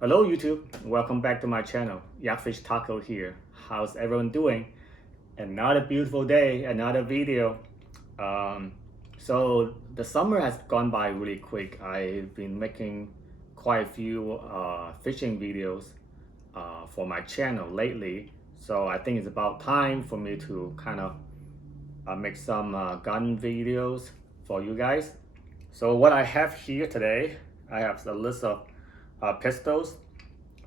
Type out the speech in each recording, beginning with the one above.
Hello YouTube, welcome back to my channel. Yakfish Taco here. How's everyone doing? Another beautiful day, another video. So the summer has gone by really quick. I've been making quite a few fishing videos for my channel lately. So I think it's about time for me to kind of make some gun videos for you guys. So what I have here today, I have a list of pistols,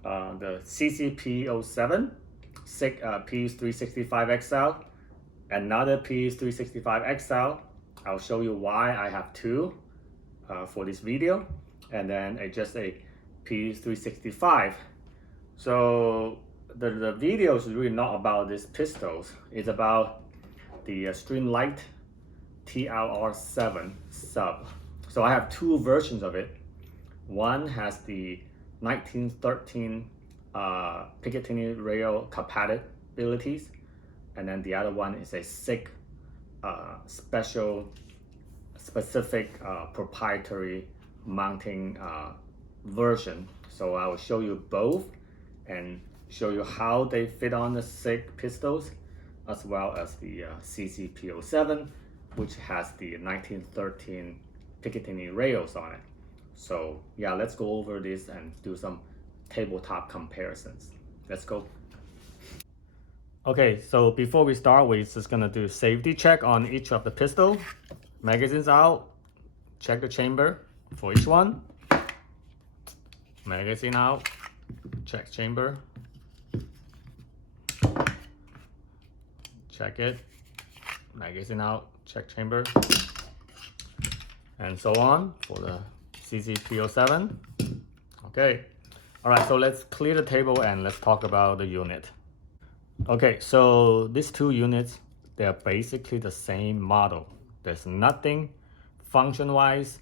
the CZ-P07, P365XL, another P365XL. I'll show you why I have two for this video, and then just a P365. So the video is really not about these pistols. It's about the Streamlight TLR-7 Sub. So I have two versions of it. One has the 1913 Picatinny rail compatibilities, and then the other one is a SIG specific proprietary mounting version. So I will show you both and show you how they fit on the SIG pistols, as well as the CZ-P07, which has the 1913 Picatinny rails on it. So yeah, let's go over this and do some tabletop comparisons. Let's go. Okay, so before we start, we're just gonna do safety check on each of the pistol. Magazines out, check the chamber for each one. Magazine out, check chamber. Check it. Magazine out, check chamber. And so on for the CZ-P07. Okay, all right, so let's clear the table and let's talk about the unit. Okay, so these two units, they're basically the same model. There's nothing function-wise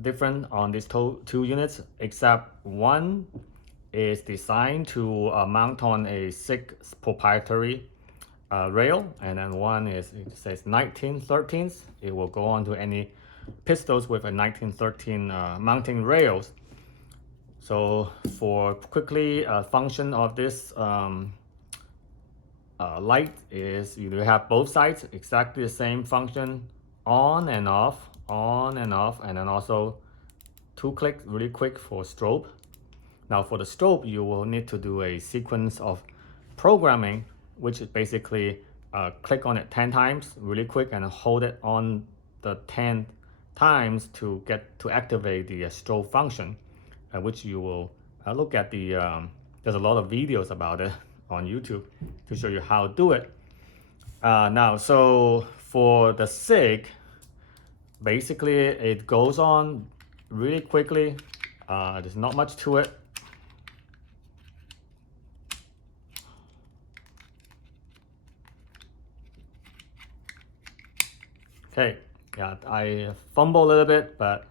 different on these two units, except one is designed to mount on a SIG proprietary rail, and then one is, it says 1913s. It will go on to any pistols with a 1913 mounting rails. So for quickly function of this light is you have both sides exactly the same function, on and off, and then also 2-click really quick for strobe. Now for the strobe, you will need to do a sequence of programming, which is basically click on it 10 times really quick and hold it on the 10 times to activate the strobe function, which you will look at the there's a lot of videos about it on YouTube to show you how to do it. Now, so for the SIG, basically it goes on really quickly. There's not much to it. Okay, yeah, I fumble a little bit, but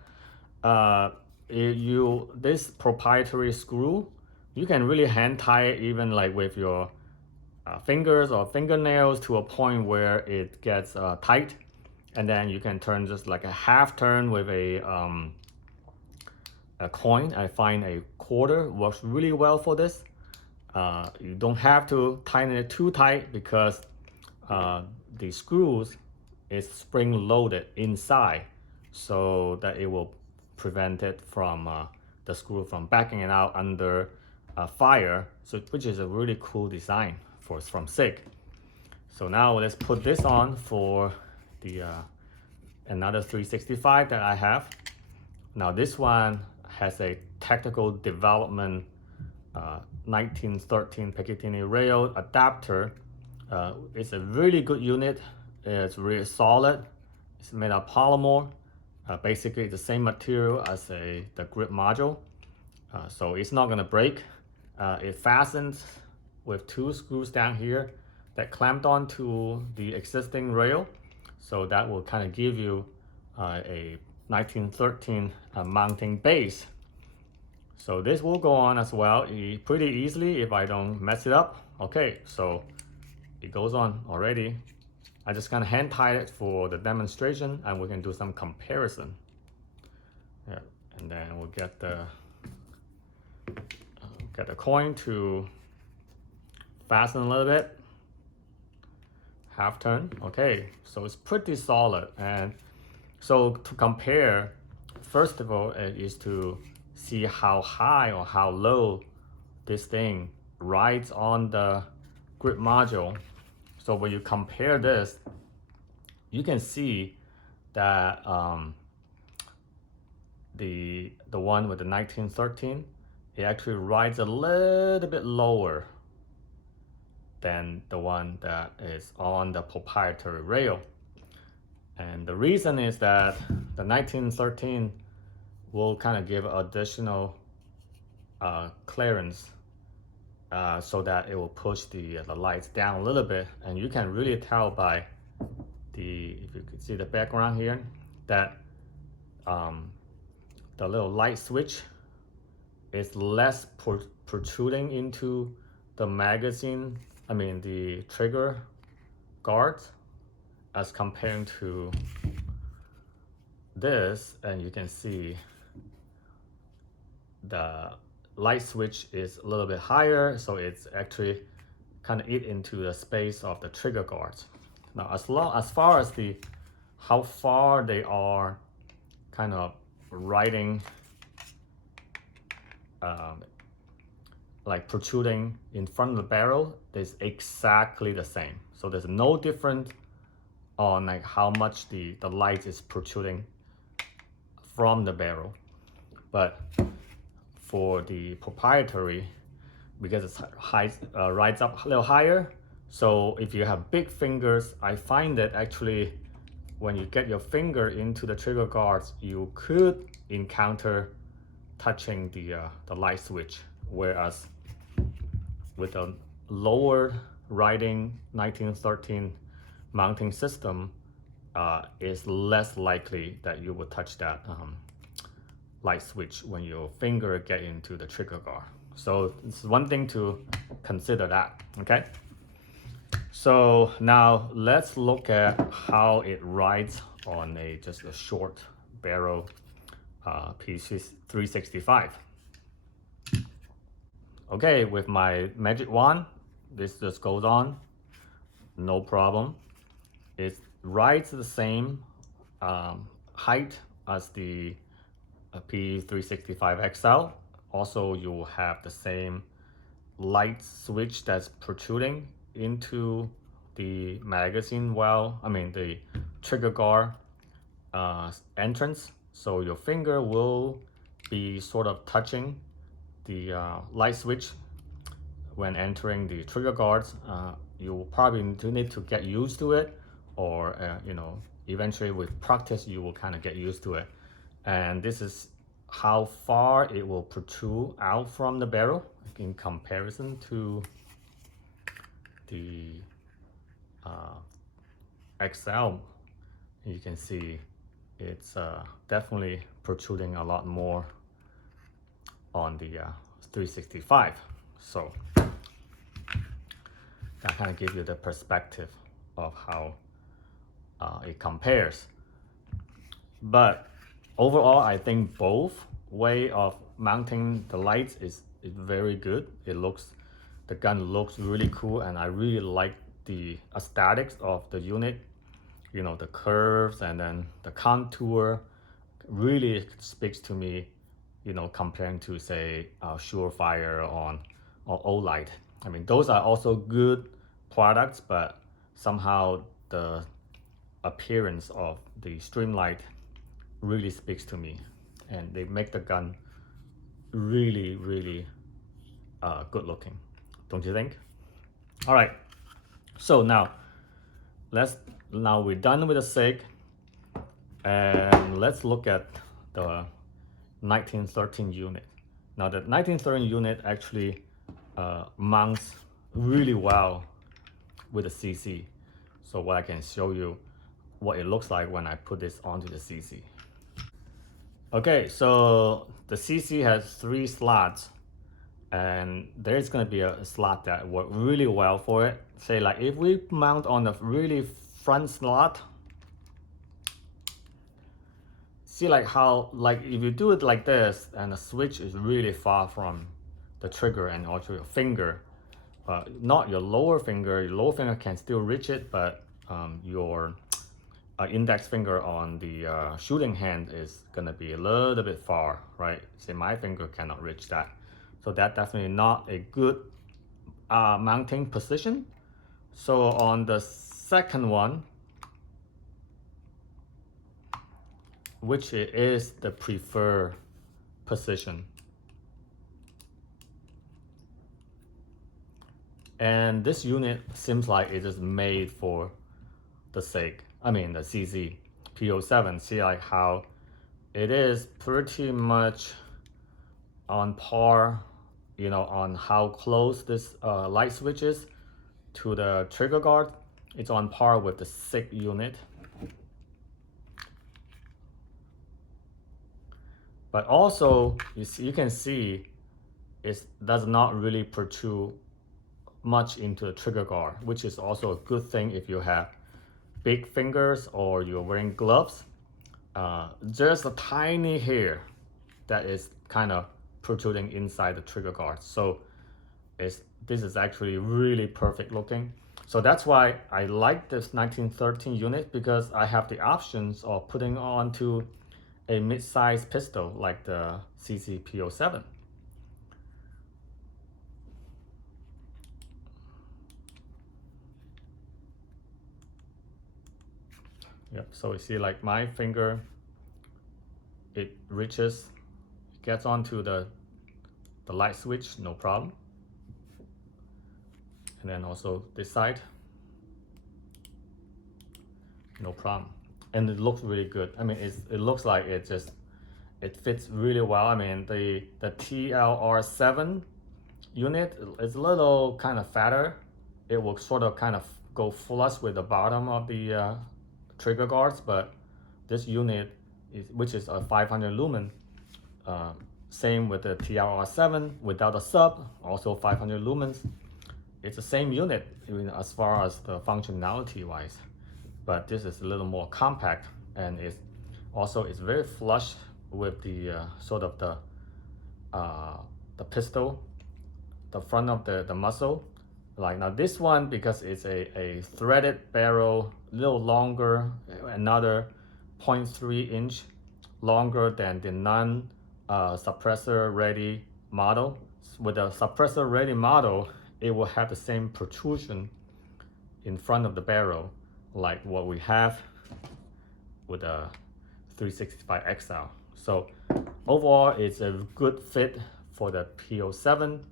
this proprietary screw, you can really hand tie it even like with your fingers or fingernails to a point where it gets tight, and then you can turn just like a half turn with a coin. I find a quarter works really well for this. You don't have to tighten it too tight because the screws is spring loaded inside, so that it will prevent it from the screw from backing it out under fire. So which is a really cool design from SIG. So now let's put this on for the another 365 that I have. Now this one has a technical development 1913 Picatinny rail adapter. It's a really good unit. It's really solid. It's made of polymer. Basically the same material as the grip module. So it's not gonna break. It fastens with 2 screws down here that clamped onto the existing rail. So that will kind of give you a 1913 mounting base. So this will go on as well pretty easily if I don't mess it up. Okay, so it goes on already. I just kind of hand tie it for the demonstration, and we can do some comparison. Yeah, and then we'll get the get the coin to fasten a little bit. Half turn. Okay, so it's pretty solid. And so to compare, first of all, is to see how high or how low this thing rides on the grip module. So when you compare this, you can see that the one with the 1913, it actually rides a little bit lower than the one that is on the proprietary rail. And the reason is that the 1913 will kind of give additional clearance so that it will push the lights down a little bit. And you can really tell by if you could see the background here, that the little light switch is less protruding into the magazine, the trigger guards, as compared to this. And you can see the light switch is a little bit higher, so it's actually kind of eat into the space of the trigger guards. Now, as far as how far they are kind of riding, like protruding in front of the barrel, is exactly the same. So there's no difference on like how much the light is protruding from the barrel. But for the proprietary, because it's rides up a little higher, so if you have big fingers, I find that actually when you get your finger into the trigger guards, you could encounter touching the light switch, whereas with a lower riding 1913 mounting system, is less likely that you will touch that light switch when your finger get into the trigger guard. So it's one thing to consider that, okay? So now let's look at how it rides on just a short barrel P365. Okay, with my magic wand, this just goes on, no problem. It rides the same height as the P365XL. Also, you will have the same light switch that's protruding into the magazine the trigger guard entrance. So your finger will be sort of touching the light switch when entering the trigger guards. You will probably need to get used to it, or eventually with practice you will kind of get used to it. And this is how far it will protrude out from the barrel in comparison to the XL. You can see it's definitely protruding a lot more on the 365. So that kind of gives you the perspective of how it compares. But overall, I think both way of mounting the lights is very good. The gun looks really cool, and I really like the aesthetics of the unit. The curves and then the contour really speaks to me, comparing to say Surefire or Olight. Those are also good products, but somehow the appearance of the Streamlight really speaks to me, and they make the gun really, really good looking, don't you think? All right, so now we're done with the SIG, and let's look at the 1913 unit. Now the 1913 unit actually mounts really well with the CC. So what I can show you what it looks like when I put this onto the CC. Okay, so the CC has 3 slots, and there's going to be a slot that works really well for it. Say like if we mount on the really front slot, see like how, like if you do it like this and the switch is really far from the trigger and also your finger. Not your lower finger. Your lower finger can still reach it, but your index finger on the shooting hand is gonna be a little bit far, right? See, my finger cannot reach that. So that's definitely not a good mounting position. So on the second one, which is the preferred position, and this unit seems like it is made for the the CZ-P07. See like how it is pretty much on par, you know, on how close this light switch is to the trigger guard. It's on par with the SIG unit. But also, you can see it does not really protrude much into the trigger guard, which is also a good thing if you have big fingers or you're wearing gloves. Just a tiny hair that is kind of protruding inside the trigger guard. So this is actually really perfect looking. So that's why I like this 1913 unit, because I have the options of putting onto a mid-size pistol like the CZ-P07. Yep, so you see like my finger, it reaches, gets onto the light switch, no problem. And then also this side, no problem. And it looks really good. I mean, it looks like it fits really well. I mean, the TLR-7 unit is a little kind of fatter. It will sort of kind of go flush with the bottom of the trigger guards, but this unit, which is a 500 lumen, same with the TLR-7 without a sub, also 500 lumens. It's the same unit as far as the functionality wise, but this is a little more compact, and it's very flush with the sort of the pistol, the front of the muzzle. Like now this one, because it's a threaded barrel, a little longer, another 0.3 inch longer than the non-suppressor ready model. With the suppressor ready model, it will have the same protrusion in front of the barrel like what we have with the 365XL. So overall, it's a good fit for the P07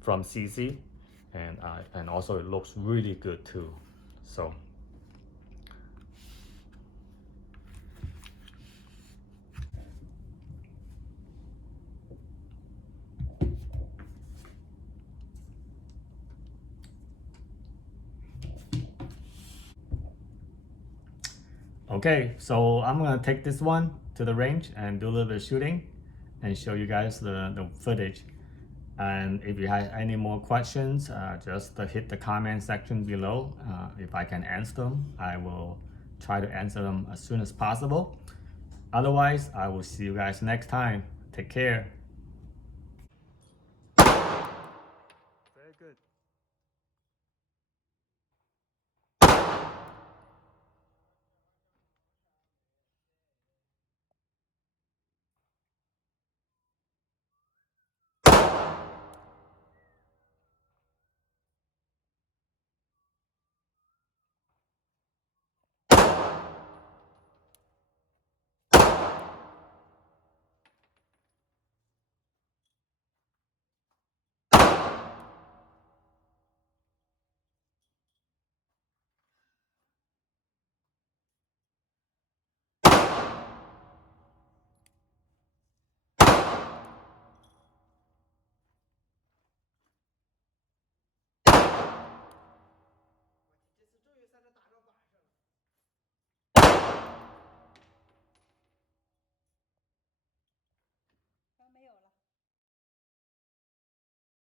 from CZ, and also it looks really good too. So okay, so I'm gonna take this one to the range and do a little bit of shooting and show you guys the footage. And if you have any more questions, just hit the comment section below. If I can answer them, I will try to answer them as soon as possible. Otherwise, I will see you guys next time. Take care. Very good.